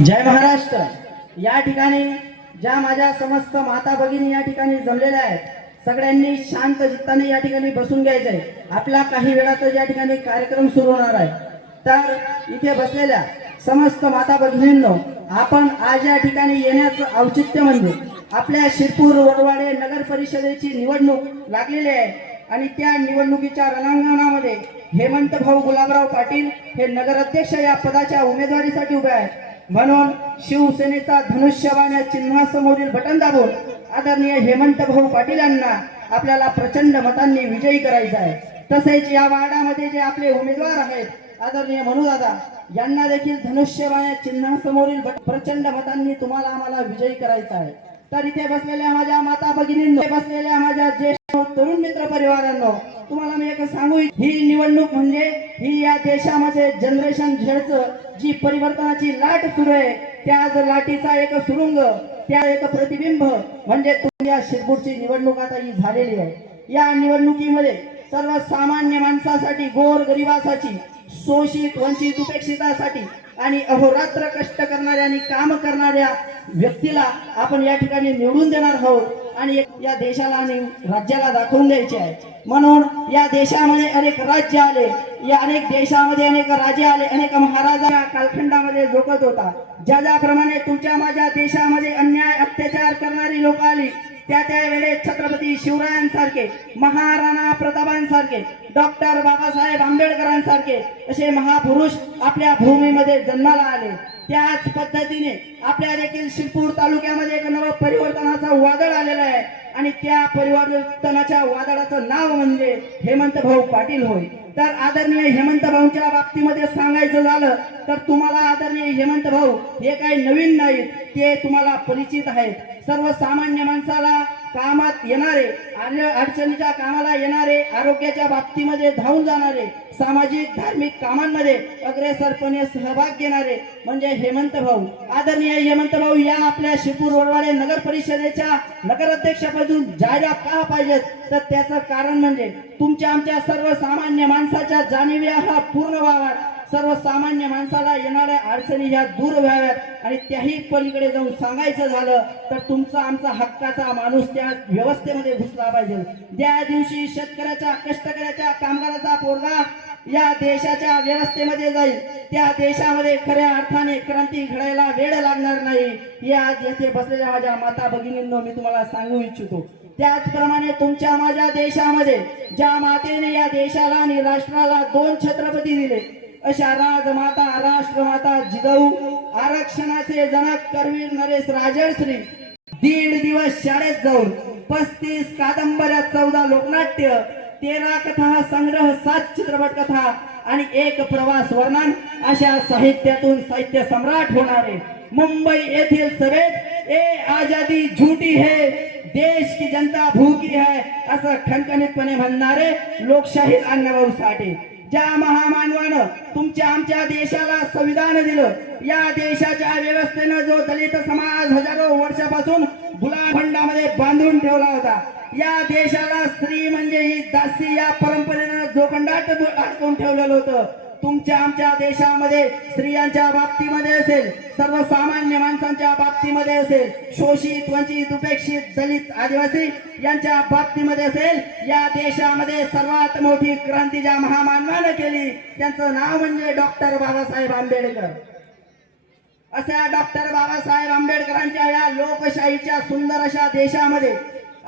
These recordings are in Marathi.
जय महाराष्ट्र। या ठिकाणी ज्या माझ्या समस्त माता भगिनी या ठिकाणी जमलेल्या आहेत, सगळ्यांनी शांत चित्ताने या ठिकाणी बसून घ्यायचंय। आपला काही वेळातच या ठिकाणी कार्यक्रम सुरू होणार आहे। तर इथे बसलेल्या समस्त माता भगिनींनो, आपण आज या ठिकाणी येण्याचं औचित्य म्हणजे आपल्या शिरपूर वरवाडे नगर परिषदेची निवडणूक लागलेली आहे आणि त्या निवडणुकीच्या रणांगणामध्ये हेमंत भाऊ गुलाबराव पाटील हे नगराध्यक्ष या पदाच्या उमेदवारीसाठी उभे आहेत। म्हणून शिवसेनेचा धनुष्यबाण या चिन्हासमोरील बटन दाबून आदरणीय हेमंत भाऊ पाटील यांना आपल्याला प्रचंड मतांनी विजयी करायचा आहे। तसेच या वार्डामध्ये जे आपले उमेदवार आहेत आदरणीय मनोदादा यांना देखील धनुष्यबाण या चिन्हासमोरील प्रचंड मतांनी तुम्हाला आम्हाला विजयी करायचा आहे। तर इथे बसलेल्या माझ्या माता भगिनींनो, बसलेल्या माझ्या ज्येष्ठ तरुण मित्र परिवारांनो, तुम्हाला मी एक सांगू, ही निवडणूक म्हणजे ही या देशामध्ये जनरेशन झेडचं जी परिवर्तनाची लाट सुरू आहे, त्याच लाटीचा एक सुरुंग, त्या एक प्रतिबिंब म्हणजे या शिरपूरची निवडणूक आता ही झालेली आहे। या निवडणुकीमध्ये सर्वसामान्य माणसासाठी, गोर गरिबासाठी, शोषित वंचित उपेक्षितासाठी आणि अहोरात्र कष्ट करणाऱ्या आणि काम करणाऱ्या व्यक्तीला आपण या ठिकाणी निवडून देणार आहोत आणि या देशाला आणि राज्याला दाखवून द्यायचे आहे। म्हणून या देशामध्ये अनेक राज्य आले, या अनेक देशामध्ये अनेक राजे आले, अनेक महाराजा कालखंडामध्ये जोखत होता। ज्याप्रमाणे तुमच्या माझ्या देशामध्ये अन्याय अत्याचार करणारी लोक आली, त्या वेळेस छत्रपती शिवरायांसारखे, महाराणा प्रतापांसारखे, डॉक्टर बाबासाहेब आंबेडकरांसारखे असे महापुरुष आपल्या भूमीमध्ये जन्माला आले। त्याच पद्धतीने आपल्या देखील शिरपूर तालुक्यामध्ये एक नव परिवर्तनाचा वादळ आलेला आहे आणि त्या परिवर्तनाच्या वादळाचं नाव म्हणजे हेमंत भाऊ पाटील होय। तर आदरणीय हेमंत भाऊंच्या बाबतीमध्ये सांगायचं झालं तर तुम्हाला आदरणीय हेमंत भाऊ हे काही नवीन नाहीत, ते तुम्हाला परिचित आहेत। सर्वसामान्य माणसाला कामात येणारे, अडचणीच्या कामाला येणारे, आरोग्याच्या बाबतीमध्ये धावून जाणारे, सामाजिक धार्मिक कामांमध्ये अग्रेसरपणे सहभाग घेणारे म्हणजे हेमंत भाऊ। आदरणीय हेमंत भाऊ या आपल्या शिरपूर वरवाडे नगर परिषदेच्या नगराध्यक्षपदी जायला का पाहिजेत, तर त्याचं कारण म्हणजे तुमच्या आमच्या सर्वसामान्य माणसाच्या जाणिवा हा पूर्ण व्हावा, सर्वसामान्य माणसाला येणाऱ्या अडचणी ह्या दूर व्हाव्यात आणि त्याही पलीकडे जाऊन सांगायचं झालं तर तुमचा आमचा हक्काचा माणूस त्या व्यवस्थेमध्ये घुसला पाहिजे। ज्या दिवशी शेतकऱ्याच्या, कष्टकऱ्याच्या, कामगाराचा पोरगा या देशाच्या व्यवस्थेमध्ये जाईल, त्या देशामध्ये खऱ्या अर्थाने क्रांती घडायला वेळ लागणार नाही। हे आज येथे बसलेल्या माझ्या माता भगिनींनो मी तुम्हाला सांगू इच्छितो। त्याचप्रमाणे तुमच्या माझ्या देशामध्ये ज्या मातेने या देशाला आणि राष्ट्राला दोन छत्रपती दिले, अशा राजमाता, राष्ट्रमाता जिजाऊ, आरक्षणाचे जनक करवीर नरेश राजश्री, 1.5 दिवस शाळेत जाऊन 35 कादंबऱ्या, 14 लोकनाट्य, 13 कथा संग्रह, 7 चित्रपट कथा आणि 1 प्रवास वर्णन अशा साहित्यातून साहित्य सम्राट होणारे, मुंबई येथील सभेत ए आजादी झूठी है, देश की जनता भूखी है असं खणखणीतपणे म्हणणारे लोकशाही अण्णाभाऊ साठे, ज्या महामानवानं तुमच्या आमच्या देशाला संविधान दिलं, या देशाच्या व्यवस्थेनं जो दलित समाज हजारो वर्षापासून गुलामखंडामध्ये बांधून ठेवला होता, या देशाला स्त्री म्हणजे ही दासी या परंपरेनं जोखंडात अडकवून ठेवलेलं होतं, तुमच्या आमच्या देशामध्ये स्त्रियांच्या बाबतीमध्ये असेल, सर्वसामान्य माणसांच्या बाबतीमध्ये असेल, शोषित वंचित उपेक्षित दलित आदिवासी यांच्या बाबतीमध्ये असेल, या देशामध्ये सर्वात मोठी क्रांती ज्या महामानवानं केली त्यांचं नाव म्हणजे डॉक्टर बाबासाहेब आंबेडकर। अशा डॉक्टर बाबासाहेब आंबेडकरांच्या या लोकशाहीच्या सुंदर अशा देशामध्ये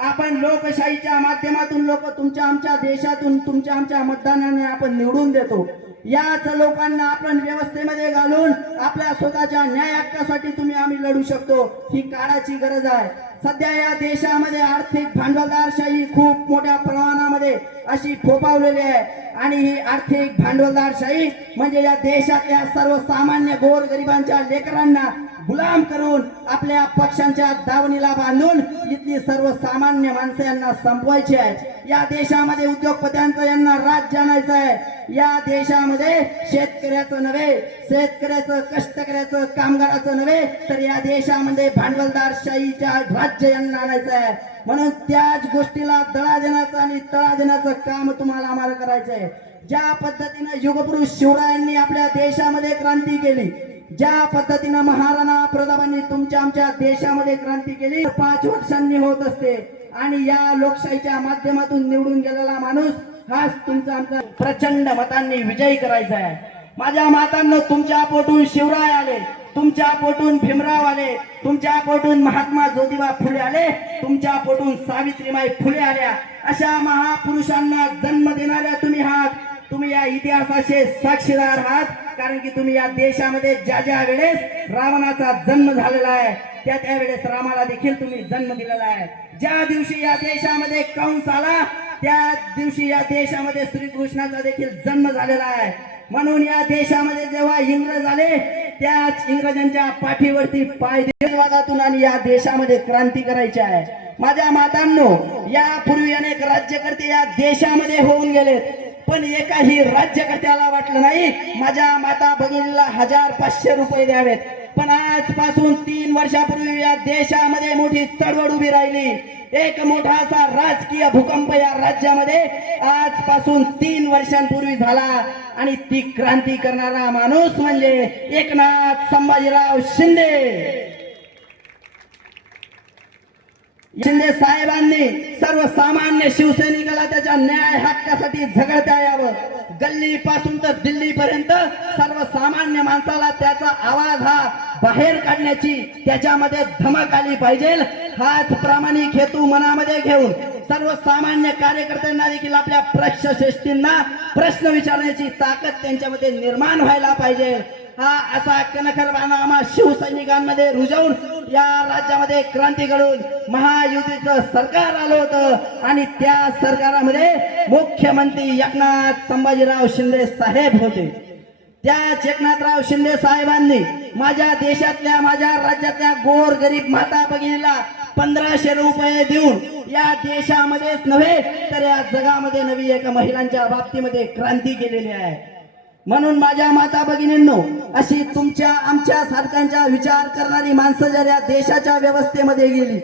आपण लोकशाहीच्या माध्यमातून लोक तुमच्या आमच्या देशातून तुमच्या आमच्या मतदानाने आपण निवडून देतो। याच लोकांना आपण व्यवस्थेमध्ये घालून आपल्या स्वतःच्या न्याय हक्कासाठी तुम्ही आम्ही लढू शकतो, ही काळाची गरज आहे। सध्या या देशामध्ये आर्थिक भांडवलदारशाही खूप मोठ्या प्रमाणामध्ये अशी फोफावलेली आहे आणि ही आर्थिक भांडवलदारशाही म्हणजे या देशातल्या सर्वसामान्य गोर गरिबांच्या लेकरांना गुलाम करून आपल्या पक्षांच्या दावणीला बांधून इथली सर्वसामान्य माणसं यांना संपवायची आहे। या देशामध्ये उद्योगपत्यांचं यांना राज्य आणायचं आहे। या देशामध्ये शेतकऱ्याचं नव्हे, शेतकऱ्याचं, कष्टकऱ्याचं, कामगाराचं नव्हे, तर या देशामध्ये भांडवलदारशाहीच्या राज्य यांना आणायचं आहे। म्हणून त्याच गोष्टीला दळा देण्याचं आणि तळा देण्याचं काम तुम्हाला आम्हाला करायचं आहे। ज्या पद्धतीने युगपुरुष शिवरायांनी आपल्या देशामध्ये क्रांती केली, ज्या पद्धतीनं महाराणा प्रतापांनी तुमच्या आमच्या देशामध्ये क्रांती केली 5 वर्षांनी होत असते आणि या लोकशाहीच्या माध्यमातून निवडून गेलेला माणूस हाच तुमचा आमचा प्रचंड मतांनी विजयी करायचा आहे। माझ्या मातांनो, तुमच्या पोटून शिवराय आले, तुमच्या पोटून भीमराव आले, तुमच्या पोटून महात्मा ज्योतिबा फुले आले, तुमच्या पोटून सावित्रीबाई फुले आल्या। अशा महापुरुषांना जन्म देणाऱ्या तुम्ही आहात। तुम्ही या इतिहासाचे साक्षीदार आहात, कारण की तुम्ही या देशामध्ये ज्या वेळेस रावणाचा जन्म झालेला आहे त्या वेळेस रामाला देखील तुम्ही जन्म दिलेला आहे। ज्या दिवशी या देशामध्ये कंस आला त्या दिवशी या देशामध्ये श्रीकृष्णाचा देखील जन्म झालेला आहे। म्हणून या देशामध्ये जेव्हा इंग्रज आले त्याच इंग्रजांच्या पाठीवरती पाय देशवादातून आणि या देशामध्ये क्रांती करायची आहे। माझ्या मातांनो, यापूर्वी अनेक राज्यकर्ते या देशामध्ये होऊन गेलेत, पण एकाही राज्यकर्त्याला वाटलं नाही माझ्या माता भगिनीला 1000-500 रुपये द्यावेत। पण आजपासून 3 वर्षापूर्वी या देशामध्ये मोठी चळवळ उभी राहिली। एक मोठा असा राजकीय भूकंप या राज्यामध्ये आजपासून 3 वर्षांपूर्वी झाला आणि ती क्रांती करणारा माणूस म्हणजे एकनाथ संभाजीराव शिंदे। शिंदे साहेबांनी सर्वसामान्य शिवसैनिकाला त्याच्या न्याय हक्कासाठी झगडता यावं। गल्ली पासून तर दिल्ली पर्यंत सर्वसामान्य माणसाला त्याचा आवाज हा बाहेर काढण्याची त्याच्यामध्ये धमक आली पाहिजे। हाच प्रामाणिक हेतू मनामध्ये घेऊन सर्वसामान्य कार्यकर्त्यांना देखील आपल्या पक्षश्रेष्ठींना प्रश्न विचारण्याची ताकद त्यांच्यामध्ये निर्माण व्हायला पाहिजे। हा असा कणखरपणा आम्हा शिवसैनिकांमध्ये रुजवून या राज्यामध्ये क्रांती घडून महायुतीचं सरकार आलं होतं आणि त्या सरकारामध्ये मुख्यमंत्री एकनाथ संभाजीराव शिंदे साहेब होते। त्याच एकनाथराव शिंदे साहेबांनी माझ्या देशातल्या माझ्या राज्यातल्या गोर गरीब माता भगिनीला 1500 रुपये देऊन या देशामध्येच नव्हे तर या जगामध्ये नवी एका महिलांच्या बाबतीमध्ये क्रांती केलेली आहे। म्हणून माझ्या माता भगिनींनो, अशी तुमच्या आमच्या सारख्यांचा विचार करणारी माणसं जर या देशाच्या व्यवस्थेमध्ये गेली,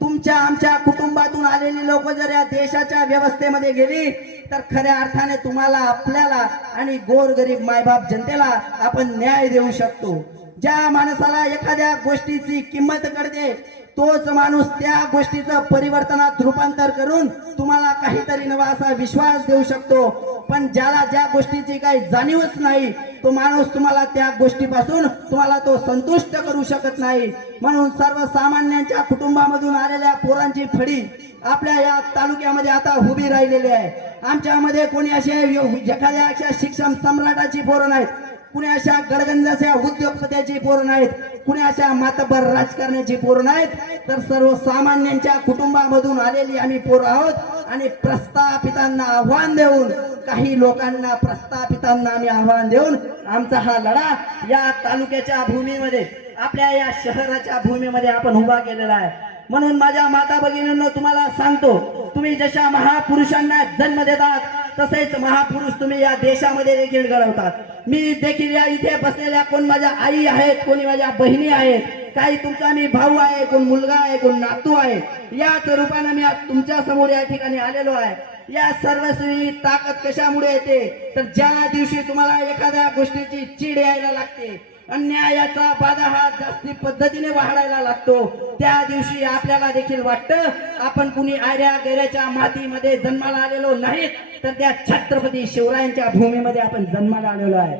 तुमच्या आमच्या कुटुंबातून आलेली लोक जर या देशाच्या व्यवस्थेमध्ये गेली तर खऱ्या अर्थाने तुम्हाला आपल्याला आणि गोरगरीब मायबाप जनतेला आपण न्याय देऊ शकतो। ज्या माणसाला एखाद्या गोष्टीची किंमत कळते तोच माणूस त्या गोष्टीचं परिवर्तनात रूपांतर करून तुम्हाला काहीतरी नवा असा विश्वास देऊ शकतो। पण ज्याला ज्या गोष्टीची काही जाणीवच नाही तो माणूस तुम्हाला त्या गोष्टीपासून तुम्हाला तो संतुष्ट करू शकत नाही। म्हणून सर्वसामान्यांच्या कुटुंबामधून आलेल्या पोरांची फडी आपल्या या तालुक्यामध्ये आता उभी राहिलेली आहे। आमच्यामध्ये कोणी असे एखाद्या अशा शिक्षण सम्राटाची पोरं नाहीत, कुणी अशा गडगंजाच्या उद्योगपत्याची पोरं नाहीत, कुणी अशा मातबर राजकारण्याची पोरं नाहीत, तर सर्वसामान्यांच्या कुटुंबामधून आलेली आम्ही पोरं आहोत। आणि प्रस्थापितांना आव्हान देऊन काही लोकांना प्रस्थापितांना आम्ही आव्हान देऊन आमचा हा लढा या तालुक्याच्या भूमीमध्ये आपल्या या शहराच्या भूमीमध्ये आपण उभा केलेला आहे। म्हणून माझ्या माता भगिनींनो तुम्हाला सांगतो, तुम्ही जशा महापुरुषांना जन्म देतात तसेच महापुरुष तुम्ही या देशामध्ये देखील घडवतात। मी देखील या इथे बसलेल्या कोण माझ्या आई आहेत, कोणी माझ्या बहिणी आहेत, काही तुमचा मी भाऊ आहे, कोण मुलगा आहे, कोण नातू आहे, याच रूपाने मी आज तुमच्या समोर या ठिकाणी आलेलो आहे। या सर्वस्वी ताकद कशामुळे येते तर ज्या दिवशी तुम्हाला एखाद्या गोष्टीची चीड यायला लागते, अन्यायाचा बाधा हा जास्ती पद्धतीने वाढायला लागतो, त्या दिवशी आपल्याला देखील वाटतं आपण कुणी आर्या गैऱ्याच्या मातीमध्ये जन्माला आलेलो नाही तर त्या छत्रपती शिवरायांच्या भूमीमध्ये आपण जन्माला आलेलो आहे।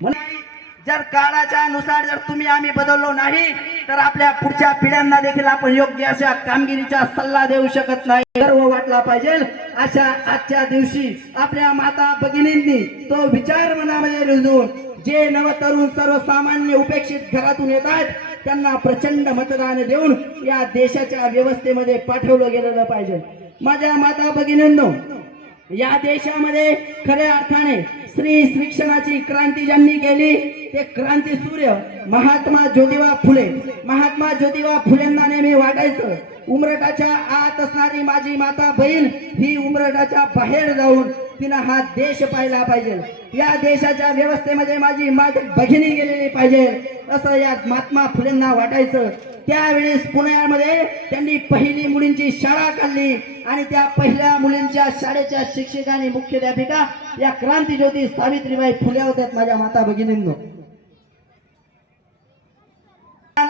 म्हणून जर काळाच्या नुसार जर तुम्ही आम्ही बदललो नाही तर आपल्या पुढच्या पिढ्यांना देखील आपण योग्य अशा कामगिरीचा सल्ला देऊ शकत नाही। गर्व वाटला पाहिजे अशा आजच्या दिवशी आपल्या माता भगिनींनी तो विचार मनामध्ये रुजवून जे नवतरुण सर्वसामान्य उपेक्षित घरातून येतात त्यांना प्रचंड मतदान देऊन या देशाच्या व्यवस्थेमध्ये पाठवलं गेलं पाहिजे। माझ्या माता भगिनींनो, या देशामध्ये खऱ्या अर्थाने स्त्री शिक्षणाची क्रांती ज्यांनी केली ते क्रांती सूर्य महात्मा ज्योतिबा फुले। महात्मा ज्योतिबा फुलेंना नेहमी वाटायचं उमरटाच्या आत असणारी माझी माता बहीण ही उमरटाच्या बाहेर जाऊन तिनं हा देश पाहिला पाहिजे, या देशाच्या व्यवस्थेमध्ये माझी भगिनी गेलेली पाहिजे असं या महात्मा फुलेंना वाटायचं। त्यावेळेस पुण्यामध्ये त्यांनी पहिली मुलींची शाळा काढली आणि त्या पहिल्या मुलींच्या शाळेच्या शिक्षिका आणि मुख्याध्यापिका या क्रांतीज्योती सावित्रीबाई फुले होत्या। माझ्या माता भगिनींनो,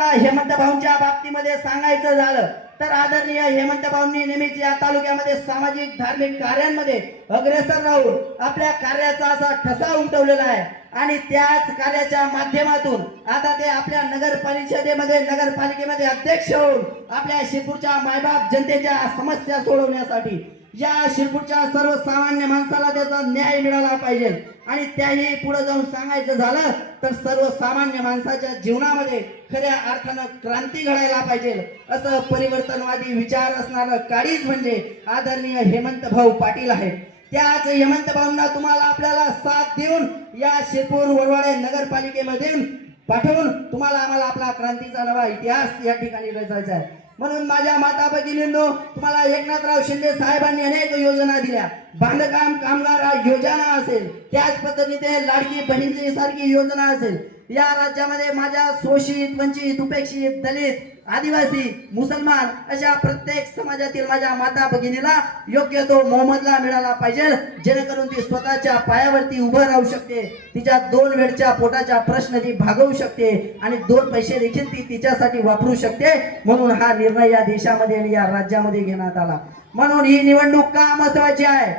तुम्हाला हेमंत भाऊंच्या बाबतीमध्ये सांगायचं झालं तर आदरणीय हेमंत भाऊंनी नेहमीच या तालुक्यामध्ये सामाजिक धार्मिक कार्यांमध्ये अग्रेसर राहून आपल्या कार्याचा असा ठसा उमटवलेला आहे आणि त्याच कार्याच्या माध्यमातून आता ते आपल्या नगरपालिकेमध्ये अध्यक्ष होऊन आपल्या शिरपूरच्या मायबाप जनतेच्या समस्या सोडवण्यासाठी या शिरपूरच्या सर्वसामान्य माणसाला त्याचा न्याय मिळाला पाहिजे आणि त्याही पुढे जाऊन सांगायचं झालं तर सर्वसामान्य माणसाच्या जीवनामध्ये खऱ्या अर्थानं क्रांती घडायला पाहिजे असं परिवर्तनवादी विचार असणारं काळीज म्हणजे आदरणीय हेमंत भाऊ पाटील आहे. त्याच हेमंत भाऊंना तुम्हाला आपल्याला साथ देऊन या शिरपूर वरवाडे नगरपालिकेमध्ये पाठवून तुम्हाला आम्हाला आपला क्रांतीचा नवा इतिहास या ठिकाणी रचायचा आहे. म्हणून माझ्या माता भगिनींनो, तुम्हाला एकनाथराव शिंदे साहेबांनी अनेक योजना दिल्या. बांधकाम कामगार योजना असेल, त्याच पद्धतीने लाडकी बहिणीची सारखी योजना असेल. या राज्यामध्ये माझ्या शोषित वंचित उपेक्षित दलित आदिवासी मुसलमान अशा प्रत्येक समाजातील माझ्या माता भगिनीला योग्य तो मोबदला मिळाला पाहिजे जेणेकरून ती स्वतःच्या पायावरती उभं राहू शकते, तिच्या 2 वेळच्या पोटाचा प्रश्न ती भागवू शकते आणि 2 पैसे देखील ती तिच्यासाठी वापरू शकते. म्हणून हा निर्णय या देशामध्ये आणि या राज्यामध्ये घेण्यात आला. म्हणून ही निवडणूक का महत्वाची आहे?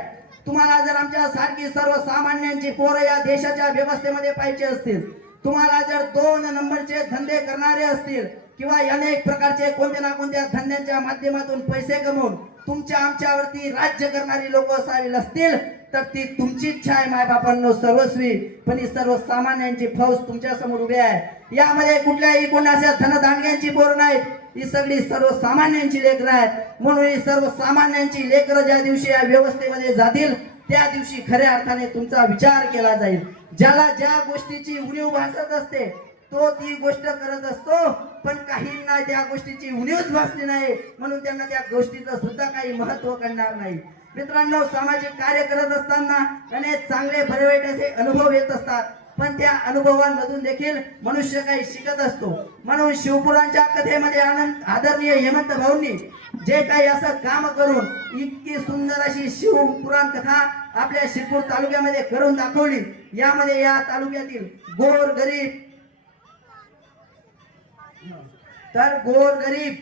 तुम्हाला जर आमच्या सारखी सर्वसामान्यांची पोरं या देशाच्या व्यवस्थेमध्ये पाहिजे असतील, तुम्हाला जर 2 नंबरचे धंदे करणारे असतील किंवा अनेक प्रकारचे कोणत्या ना कोणत्या धंद्यांच्या माध्यमातून पैसे कमवून तुमच्या आमच्यावरती राज्य करणारी लोक असावी असतील तर ती तुमची इच्छा आहे मायबापांनो सर्वस्वी. पण ही सर्वसामान्यांची फौज तुमच्या समोर उभी आहे. यामध्ये कुठल्याही कोणाच्या धनदांडग्यांची पोर नाहीत, ही सगळी सर्वसामान्यांची लेकरं आहेत. म्हणून ही सर्वसामान्यांची लेकरं ज्या दिवशी या व्यवस्थेमध्ये जातील त्या दिवशी खऱ्या अर्थाने तुमचा विचार केला जाईल. ज्याला ज्या गोष्टीची उणीव भासत असते तो ती गोष्ट करत असतो, पण काहींना त्या गोष्टीची उणीवच भासली नाही म्हणून त्यांना त्या गोष्टीचं सुद्धा काही महत्व कळणार नाही. मित्रांनो, सामाजिक कार्य करत असताना अनेक चांगले बरे वाईट असे अनुभव येत असतात, पण त्या अनुभवांमधून देखील मनुष्य काही शिकत असतो. म्हणून शिवपुरांच्या कथेमध्ये आदरणीय हेमंत भाऊंनी जे काही असं काम करून इतकी सुंदर अशी शिवपुराण कथा आपल्या शिरपूर तालुक्यामध्ये करून दाखवली. यामध्ये या तालुक्यातील गोर गरीब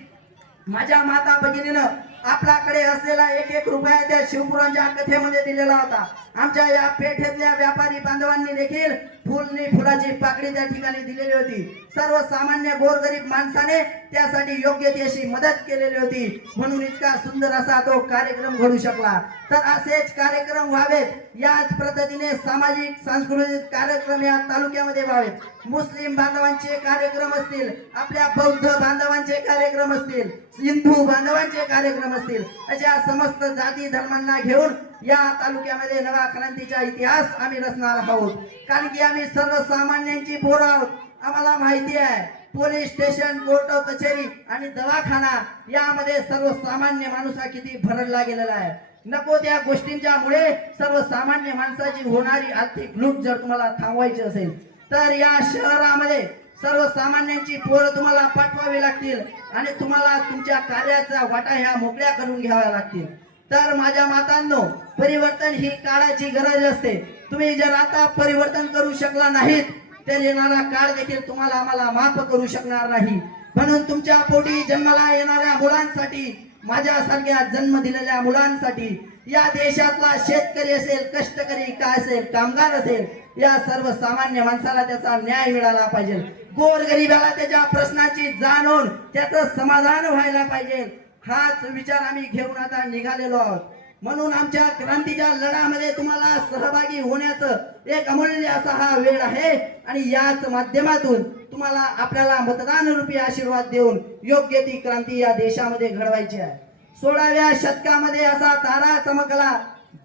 माझ्या माता भगिनीनं आपल्याकडे असलेला 1-1 रुपया त्या शिवपुरांच्या कथेमध्ये दिलेला होता. आमच्या या पेठेतल्या व्यापारी बांधवांनी देखील फुलाची पाकळी त्या ठिकाणी दिलेली होती. सर्वसामान्य गोरगरीब माणसाने त्यासाठी योग्य ती अशी मदत केलेली होती. म्हणून इतका सुंदर असा तो कार्यक्रम घडू शकला. तर असेच कार्यक्रम व्हावेत, याच पद्धतीने सामाजिक सांस्कृतिक कार्यक्रम या तालुक्यामध्ये व्हावेत. मुस्लिम बांधवांचे कार्यक्रम असतील, आपल्या बौद्ध बांधवांचे कार्यक्रम असतील, हिंदू बांधवांचे कार्यक्रम असतील, अशा समस्त जाती धर्मांना घेऊन या तालुक्यामध्ये नवा क्रांतीचा इतिहास आम्ही रचणार आहोत. कारण की आम्ही सर्वसामान्यांची पोरं आहोत. आम्हाला माहिती आहे पोलीस स्टेशन, कोर्ट कचेरी आणि दवाखाना यामध्ये सर्वसामान्य माणूस हा किती भरडला गेलेला आहे. नको त्या गोष्टींच्या मुळे सर्वसामान्य माणसाची होणारी आर्थिक लूट जर तुम्हाला थांबवायची असेल तर या शहरामध्ये सर्वसामान्यांची पोरं तुम्हाला पाठवावी लागतील आणि तुम्हाला तुमच्या कार्याचा वाटा ह्या मोकळ्या करून घ्याव्या लागतील. तर माझ्या मातांनो, परिवर्तन ही काळाची गरज असते. तुम्ही जर आता परिवर्तन करू शकला नाहीत तर येणारा काळ देखील तुम्हाला आम्हाला माफ करू शकणार नाही. म्हणून तुमच्या पोटी जन्माला येणाऱ्या मुलांसाठी, माझ्यासारख्या जन्म दिलेल्या मुलांसाठी, या देशातला शेतकरी असेल, कष्टकरी काय असेल, कामगार असेल, या सर्वसामान्य माणसाला त्याचा न्याय मिळाला पाहिजे. गोरगरिबाला त्याच्या प्रश्नाची जाण होऊन त्याचं समाधान व्हायला पाहिजे. हाच विचार आम्ही घेऊन आता निघालेलो आहोत. म्हणून आमच्या क्रांतीच्या लढ्यामध्ये तुम्हाला सहभागी होण्याचं एक अमूल्य असा हा वेळ आहे आणि याच माध्यमातून तुम्हाला आपल्याला मतदान रूपी आशीर्वाद देऊन योग्य ती क्रांती या देशामध्ये घडवायची आहे. 16व्या शतकामध्ये असा तारा चमकला,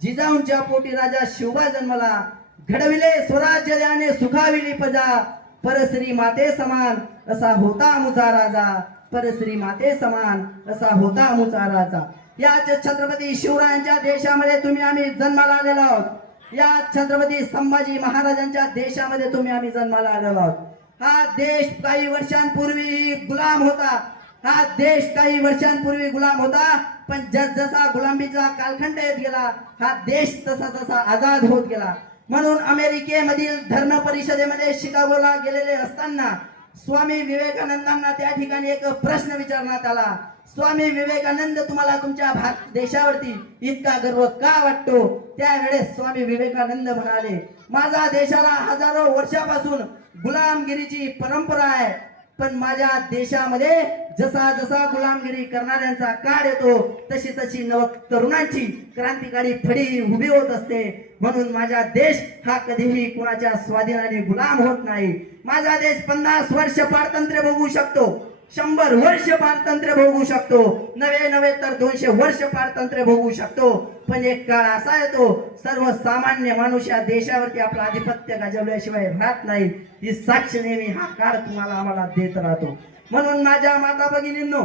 जिजाऊंच्या पोटी राजा शिवबा जन्मला. घडविले स्वराज्य त्याने सुखाविली प्रजा, परश्री माते समान असा होता मुचा राजा, परश्री माते समान असा होता मुचा राजा. याच छत्रपती शिवरायांच्या देशामध्ये तुम्ही आम्ही जन्माला आलेलो आहोत. या छत्रपती संभाजी महाराजांच्या देशामध्ये तुम्ही आम्ही जन्माला आलेलो आहोत. हा देश काही वर्षांपूर्वी गुलाम होता. हा देश काही वर्षांपूर्वी गुलाम होता, पण जसा गुलामीचा कालखंड येत गेला हा देश तसा तसा आजाद होत गेला. म्हणून अमेरिकेमधील धर्म परिषदेमध्ये शिकागोला गेलेले असताना स्वामी विवेकानंदांना त्या ठिकाणी एक प्रश्न विचारण्यात आला, स्वामी विवेकानंद तुम्हाला तुमच्या भारत देशावरती इतका गर्व का वाटतो? त्यावेळेस स्वामी विवेकानंद म्हणाले, माझा देशाला हजारो वर्षापासून गुलामगिरीची परंपरा आहे, पण माझ्या देशामध्ये जसा जसा गुलामगिरी करणाऱ्यांचा काळ येतो तशी तशी नव तरुणांची क्रांतिकारी फळी उभी होत असते. म्हणून माझा देश हा कधीही कुणाच्या स्वाधीनाने गुलाम होत नाही. माझा देश 50 वर्ष पारतंत्र्य भोगू शकतो, 100 वर्ष पारतंत्र्य भोगू शकतो, नवे तर 200 वर्ष पारतंत्र्य भोगू शकतो. पण एक काळ असा येतो सर्वसामान्य माणूस या देशावरती आपलं आधिपत्य गाजवल्याशिवाय राहत नाही. ही साक्ष नेहमी हा काळ तुम्हाला आम्हाला देत राहतो. म्हणून माझ्या माता भगिनींनो,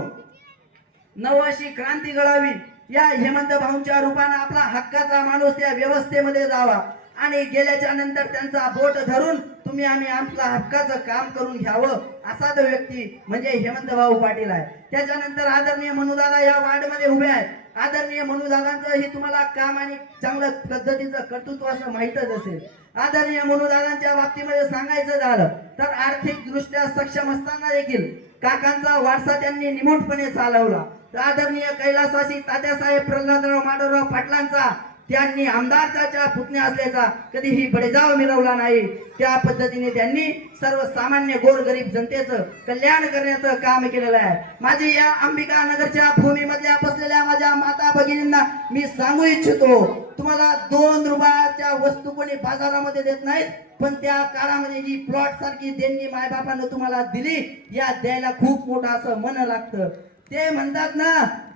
नवशी क्रांती घडावी, या हेमंत भाऊंच्या रूपाने आपला हक्काचा माणूस त्या व्यवस्थेमध्ये जावा आणि गेल्याच्या नंतर त्यांचा बोट धरून तुम्ही आम्ही आपला हक्काचं काम करून घ्यावं, असा तो व्यक्ती म्हणजे हेमंत भाऊ पाटील आहे. त्याच्यानंतर आदरणीय मनुदादा या वार्डमध्ये उभे आहेत. आदरणीय मनुदादांचं ही तुम्हाला काम आणि चांगलं पद्धतीचं कर्तृत्व असं माहीतच असेल. आदरणीय मनुदादांच्या बाबतीमध्ये सांगायचं झालं तर आर्थिक दृष्ट्या सक्षम असताना देखील काकांचा वारसा त्यांनी निमूटपणे चालवला. आदरणीय कैलासवासी तात्यासाहेब प्रल्हादराव माधवराव पाटलांचा त्यांनी आमदारच्या पुतण्या असल्याचा कधीही बडेजाव मिळवला नाही. त्या पद्धतीने त्यांनी सर्वसामान्य गोरगरीब जनतेचं कल्याण करण्याचं काम केलेलं आहे. माझी या अंबिका नगरच्या भूमीमधल्या बसलेल्या माझ्या माता भगिनींना मी सांगू इच्छितो, तुम्हाला 2 रुपयाच्या वस्तू कोणी बाजारामध्ये देत नाहीत, पण त्या काळामध्ये जी प्लॉट सारखी देणगी मायबापानं तुम्हाला दिली, या द्यायला खूप मोठं असं मन लागतं. ते म्हणतात ना,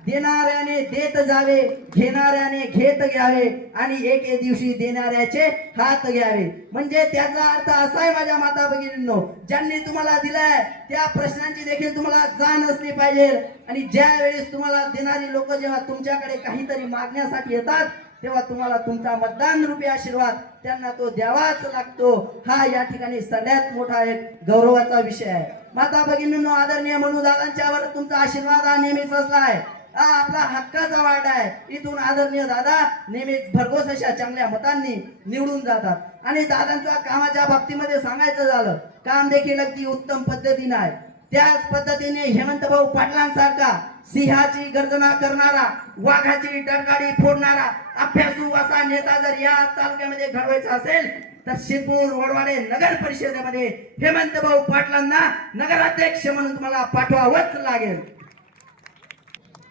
देणाऱ्याने देत जावे, घेणाऱ्याने घेत घ्यावे आणि एके दिवशी देणाऱ्याचे हात घ्यावे. म्हणजे त्याचा अर्थ असा आहे माझ्या माता भगिनींनो, ज्यांनी तुम्हाला दिलाय त्या प्रश्नांची देखील तुम्हाला जाण असली पाहिजे. आणि ज्या वेळेस तुम्हाला देणारी लोक जेव्हा तुमच्याकडे काहीतरी मागण्यासाठी येतात तेव्हा तुम्हाला तुमचा मतदान रूपी आशीर्वाद त्यांना तो द्यावाच लागतो. हा या ठिकाणी सगळ्यात मोठा एक गौरवाचा विषय आहे. माता भगिनींनो, आदरणीय मनुदादांच्यावर तुमचा आशीर्वाद हा नेहमीच असला आहे. हा आपला हक्काचा वार्ड आहे. इथून आदरणीय दादा नेहमीच भरघोस अशा चांगल्या मतांनी निवडून जातात. आणि दादांचा कामाच्या बाबतीमध्ये सांगायचं झालं, काम देखील अगदी उत्तम पद्धतीने आहे. त्याच पद्धतीने हेमंत भाऊ पाटलांसारखा सिंहाची गर्जना करणारा, वाघाची डरकाळी फोडणारा अभ्यासू असा नेता जर या तालुक्यामध्ये घडवायचा असेल तर शिरपूर वडवाडे नगर परिषदेमध्ये हेमंत भाऊ पाटलांना नगराध्यक्ष म्हणून तुम्हाला पाठवावंच लागेल.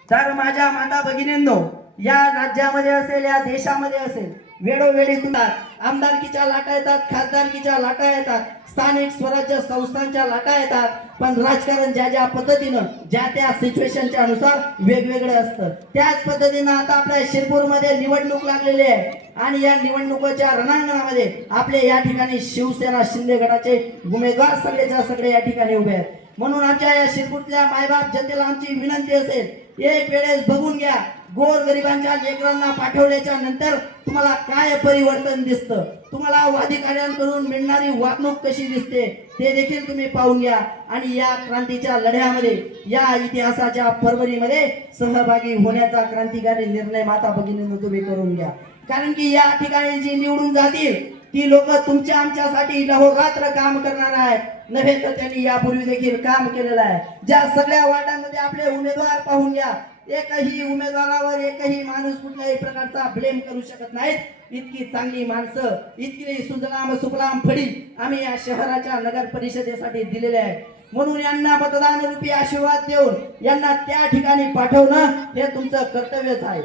तर माझ्या माता भगिनींनो, या राज्यामध्ये असेल या देशामध्ये असेल, वेळोवेळी तुला आमदारकीच्या लाटा येतात, खासदारकीच्या लाटा येतात, स्थानिक स्वराज्य संस्थांच्या लाटा येतात. पण राजकारण ज्या ज्या पद्धतीनं ज्या त्या सिच्युएशनच्या अनुसार वेगवेगळं असतं. त्याच पद्धतीनं आता आपल्या शिरपूरमध्ये निवडणूक लागलेली आहे आणि या निवडणुकीच्या रणांगणामध्ये आपले या ठिकाणी शिवसेना शिंदे गटाचे उमेदवार सगळेच्या सगळे या ठिकाणी उभे आहेत. म्हणून आमच्या या शिरपूरच्या मायबाप जनतेला आमची विनंती असेल, एक वेळेस बघून घ्या, गोरगरिबांच्या लेकरांना पाठवल्याच्या नंतर तुम्हाला काय परिवर्तन दिसतं, तुम्हाला अधिकाऱ्यांकडून मिळणारी वागणूक कशी दिसते ते देखील तुम्ही पाहून घ्या. आणि या क्रांतीच्या लढ्यामध्ये, या इतिहासाच्या पर्वणीमध्ये सहभागी होण्याचा क्रांतिकारी निर्णय माता भगिनींनो तुम्ही करून घ्या. कारण की या ठिकाणी जी निवडून जातील ती लोक तुमच्या आमच्यासाठी रात्र काम करणार आहेत, नव्हे तर त्यांनी यापूर्वी देखील काम केलेलं आहे. ज्या सगळ्या वार्डांमध्ये आपले उमेदवार पाहून घ्या, एकही उमेदवारावर एकही माणूस कुठल्याही प्रकारचा ब्लेम करू शकत नाहीत. इतकी चांगली माणसं, इतकी सुजलाम सुफलाम फळी आम्ही या शहराच्या नगर परिषदेसाठी दिलेले आहे. म्हणून यांना मतदान रूपी आशीर्वाद देऊन यांना त्या ठिकाणी पाठवणं हे तुमचं कर्तव्यच आहे.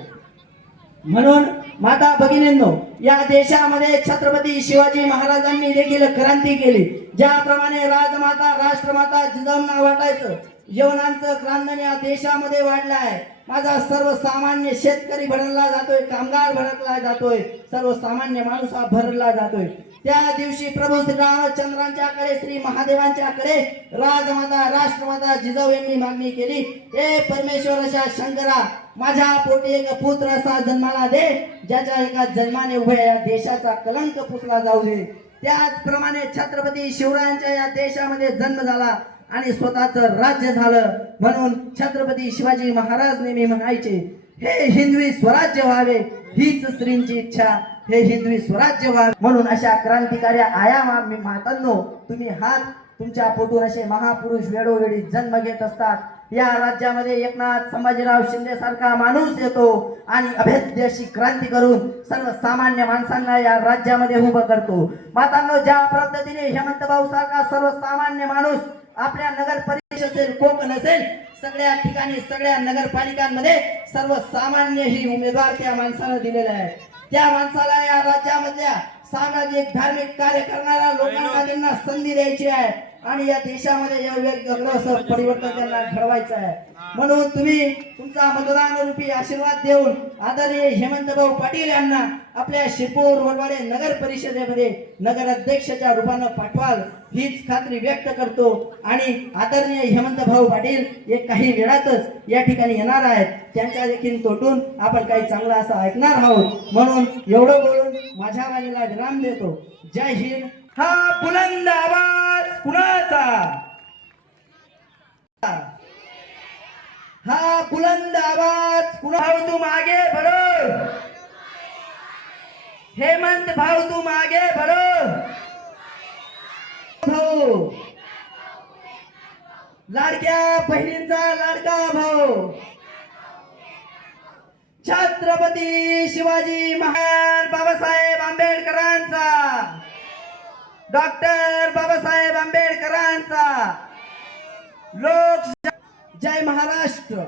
म्हणून माता भगिनींनो, या देशामध्ये छत्रपती शिवाजी महाराजांनी देखील क्रांती केली. ज्याप्रमाणे राजमाता राष्ट्रमाता जिजाऊंना वाटायचं, यवनांचं क्रांती या देशामध्ये वाढलं आहे. माझा सर्वसामान्य शेतकरी भरला जातोय, कामगार भरला जातोय, सर्वसामान्य माणूस हा भरला जातोय. त्या दिवशी प्रभू श्री रामचंद्रांच्याकडे, श्री महादेवांच्याकडे राजमाता राष्ट्रमाता जिजाऊ यांनी मागणी केली, हे परमेश्वर अशा शंकरा, माझ्या पोटी एक पुत्र असा जन्माला दे, ज्याच्या एका जन्माने उभ्या या देशाचा कलंक पुसला जाऊ दे. त्याचप्रमाणे छत्रपती शिवरायांच्या या देशामध्ये जन्म झाला आणि स्वतःचं राज्य झालं. म्हणून छत्रपती शिवाजी महाराज नेहमी म्हणायचे, हे हिंदवी स्वराज्य व्हावे हीच श्रींची इच्छा. हे हिंदवी स्वराज्य व्हावे. म्हणून अशा क्रांतिकारी आया मातांनो, तुम्ही हात तुमच्या पोटून असे महापुरुष वेळोवेळी जन्म घेत असतात. या राज्यामध्ये एकनाथ संभाजीराव शिंदे सारखा माणूस येतो आणि अभेद्य अशी क्रांती करून सर्वसामान्य माणसांना या राज्यामध्ये उभं करतो. मातांनो, ज्या पद्धतीने हेमंत भाऊ सारखा सर्वसामान्य माणूस आपल्या नगर परिषद असेल, कोकण असेल, सगळ्या ठिकाणी सगळ्या नगरपालिकांमध्ये सर्वसामान्य ही उमेदवार त्या माणसानं दिलेला आहे. त्या माणसाला या राज्यामधल्या सामाजिक धार्मिक कार्य करणाऱ्या लोकांना त्यांना संधी द्यायची आहे आणि या देशामध्ये वेगवेगळं असं परिवर्तन त्यांना घडवायचं आहे. म्हणून तुम्ही तुमचा मतदान रूपी आशीर्वाद देऊन आदरणीय हेमंत भाऊ पाटील यांना आपल्या शिरपूर वडवाडे नगर परिषदेमध्ये नगर अध्यक्षाच्या रूपानं पाठवाल हीच खात्री व्यक्त करतो. आणि आदरणीय हेमंत भाऊ पाटील एक काही वेळातच या ठिकाणी येणार आहेत. त्यांच्या देखील तोटून आपण काही चांगलं असं ऐकणार आहोत. म्हणून एवढं बोलून माझ्या वाणीला विराम देतो. जय हिंद. हा बुलंद आवाज कुणाचा? हा बुलंद आवाज कुणा? भाऊ तुम आगे बढ़ो, हेमंत भाऊ तुम आगे बढ़ो. भाऊ, लाडक्या बहिणींचा लाडका भाऊ, छत्रपती शिवाजी महाराज बाबासाहेब आंबेडकरांचा, डॉक्टर बाबासाहेब आंबेडकरांचा लोक. जय महाराष्ट्र.